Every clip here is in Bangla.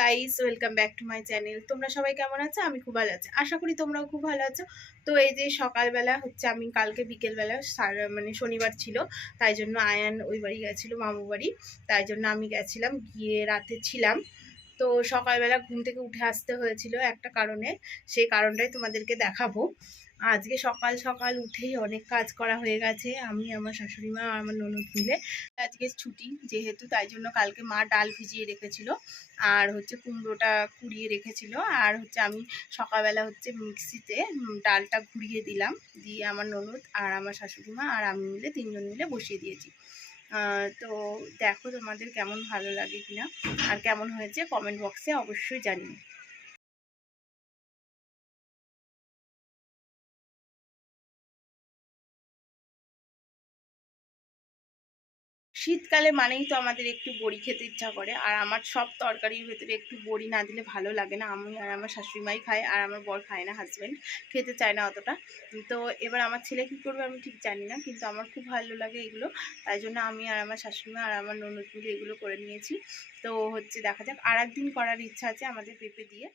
Guys, welcome back to my channel. তোমরা সবাই কেমন আছো? আমি খুব ভালো আছি, আশা করি তোমরাও খুব ভালো আছো। তো এই যে সকালবেলা হচ্ছে, আমি কালকে বিকেলবেলা মানে শনিবার ছিল, তাই জন্য আয়ান ওই বাড়ি গেছিলো, মামু বাড়ি। তাই জন্য আমি গেছিলাম, গিয়ে রাতে ছিলাম। তো সকালবেলা ঘুম থেকে উঠে আসতে হয়েছিল একটা কারণে, সেই কারণটাই তোমাদেরকে দেখাবো। আজকে সকাল সকাল উঠেই অনেক কাজ করা হয়ে গেছে। আমি, আমার শাশুড়ি মা আর আমার ননদ মিলে, আজকে ছুটি যেহেতু, তাই জন্য কালকে মা ডাল ভিজিয়ে রেখেছিল, আর হচ্ছে কুমড়োটা কুড়িয়ে রেখেছিল, আর হচ্ছে আমি সকালবেলা হচ্ছে মিক্সিতে ডালটা ঘুরিয়ে দিলাম, দিয়ে আমার ননদ আর আমার শাশুড়ি মা আর আমি মিলে তিনজন মিলে বসিয়ে দিয়েছি। তো দেখো তোমাদের কেমন ভালো লাগে কিনা, আর কেমন হয়েছে কমেন্ট বক্সে অবশ্যই জানিও। শীতকালে মানেই তো আমাদের একটু বড়ি খেতে ইচ্ছা করে, আর আমার সব তরকারির ভেতরে একটু বড়ি না দিলে ভালো লাগে না। আমি আর আমার শাশুড়ি মাই খাই, আর আমার বর খায় না, হাজব্যান্ড খেতে চায় না অতটা। তো এবার আমার ছেলে কী করবে আমি ঠিক জানি না, কিন্তু আমার খুব ভালো লাগে এগুলো, তাই জন্য আমি আর আমার শাশুড়ি মা আর আমার ননদ মিলে এগুলো করে নিয়েছি। তো হচ্ছে দেখা যাক, আর একদিন করার ইচ্ছা আছে আমাদের পেঁপে দিয়ে।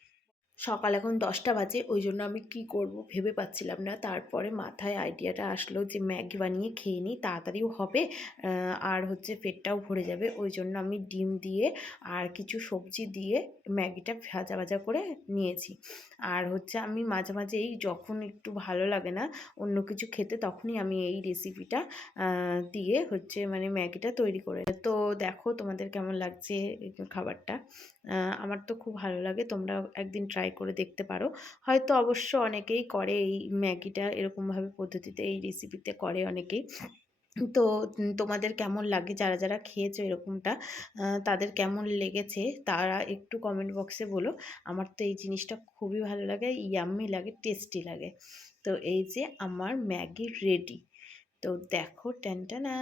সকাল এখন 10টা বাজে, ওই জন্য আমি কি করব ভেবে পাচ্ছিলাম না। তারপরে মাথায় আইডিয়াটা আসলো যে ম্যাগি বানিয়ে খেয়ে নিই, তাড়াতাড়িও হবে আর হচ্ছে পেটটাও ভরে যাবে। ওই জন্য আমি ডিম দিয়ে আর কিছু সবজি দিয়ে ম্যাগিটা ভাজা ভাজা করে নিয়েছি। আর হচ্ছে আমি মাঝে মাঝেই যখন একটু ভালো লাগে না অন্য কিছু খেতে, তখনই আমি এই রেসিপিটা দিয়ে হচ্ছে মানে ম্যাগিটা তৈরি করে। তো দেখো তোমাদের কেমন লাগছে খাবারটা। আমার তো খুব ভালো লাগে, তোমরা একদিন ট্রাই করে দেখতে পারো। হয়তো অবশ্য অনেকেই করে এই ম্যাগিটা এরকমভাবে পদ্ধতিতে, এই রেসিপিতে করে অনেকেই। তো তোমাদের কেমন লাগে, যারা যারা খেয়েছো এরকমটা, তাদের কেমন লেগেছে তারা একটু কমেন্ট বক্সে বলো। আমার তো এই জিনিসটা খুবই ভালো লাগে, ইয়াম্মি লাগে, টেস্টি লাগে। তো এই যে আমার ম্যাগি রেডি। তো দেখো টানটানা,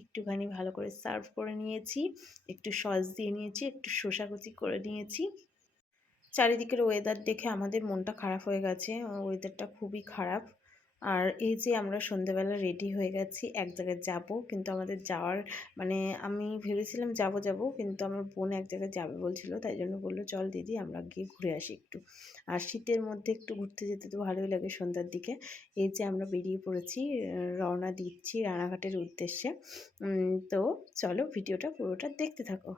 একটুখানি ভালো করে সার্ভ করে নিয়েছি, একটু সস দিয়ে নিয়েছি, একটু শসা কুচি করে নিয়েছি। চারিদিকের ওয়েদার দেখে আমাদের মনটা খারাপ হয়ে গেছে, ওয়েদারটা খুবই খারাপ। আর এই যে আমরা সন্ধেবেলা রেডি হয়ে গেছি, এক জায়গায় যাব, কিন্তু আমাদের যাওয়ার মানে আমি ভেবেছিলাম যাব যাব, কিন্তু আমার বোন এক জায়গায় যাবে বলছিল, তাই জন্য বললো চল দিদি আমরা গিয়ে ঘুরে আসি একটু। আর শীতের মধ্যে একটু ঘুরতে যেতে তো ভালোই লাগে সন্ধ্যার দিকে। এই যে আমরা বেরিয়ে পড়েছি, রওনা দিচ্ছি রানাঘাটের উদ্দেশ্যে। তো চলো ভিডিওটা পুরোটা দেখতে থাকো।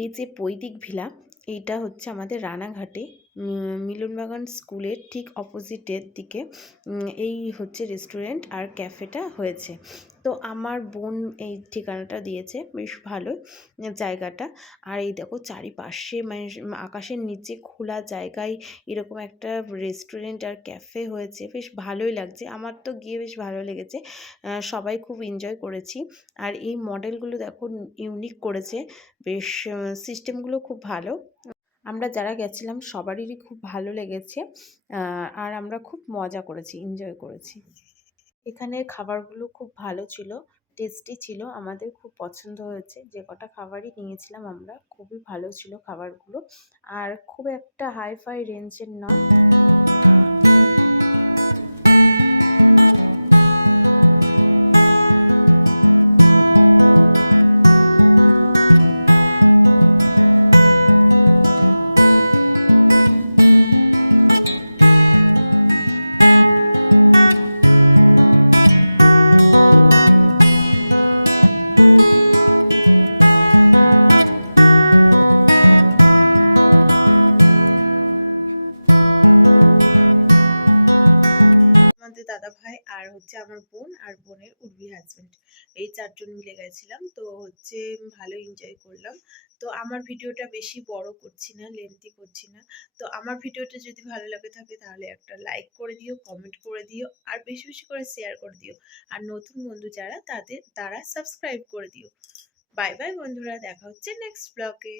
এই যে পৈদিক ভিলা, এইটা হচ্ছে আমাদের রানাঘাটে মিলনবাগান স্কুলের ঠিক অপোজিটের দিকে এই হচ্ছে রেস্টুরেন্ট আর ক্যাফেটা হয়েছে। তো আমার বোন এই ঠিকানাটা দিয়েছে, বেশ ভালো জায়গাটা। আর এই দেখো চারিপাশে মানে আকাশের নিচে খোলা জায়গায় এরকম একটা রেস্টুরেন্ট আর ক্যাফে হয়েছে, বেশ ভালোই লাগছে। আমার তো গিয়ে বেশ ভালো লেগেছে, সবাই খুব এনজয় করেছি। আর এই মডেলগুলো দেখো ইউনিক করেছে বেশ, সিস্টেমগুলো খুব ভালো। আমরা যারা গেছিলাম সবারই খুব ভালো লেগেছে, আর আমরা খুব মজা করেছি, এনজয় করেছি। এখানের খাবারগুলো খুব ভালো ছিল, টেস্টি ছিল, আমাদের খুব পছন্দ হয়েছে। যে কটা খাবারই নিয়েছিলাম আমরা, খুবই ভালো ছিল খাবারগুলো, আর খুব একটা হাইফাই রেঞ্জের নয়। দাদা ভাই আর হচ্ছে আমার বোন আর বোনের উর্বি হাজব্যান্ড, এই 4 জন মিলে গেছিলাম। তো হচ্ছে ভালো এনজয় করলাম। তো আমার ভিডিওটা বেশি বড় করছি না, লেন্থি করছি না। তো আমার ভিডিওটা যদি ভালো লাগে থাকে তাহলে একটা লাইক করে দিও, কমেন্ট করে দিও, আর বেশি বেশি করে শেয়ার করে দিও। আর নতুন বন্ধু যারা তারা সাবস্ক্রাইব করে দিও। বাই বাই বন্ধুরা, দেখা হচ্ছে নেক্সট ব্লগে।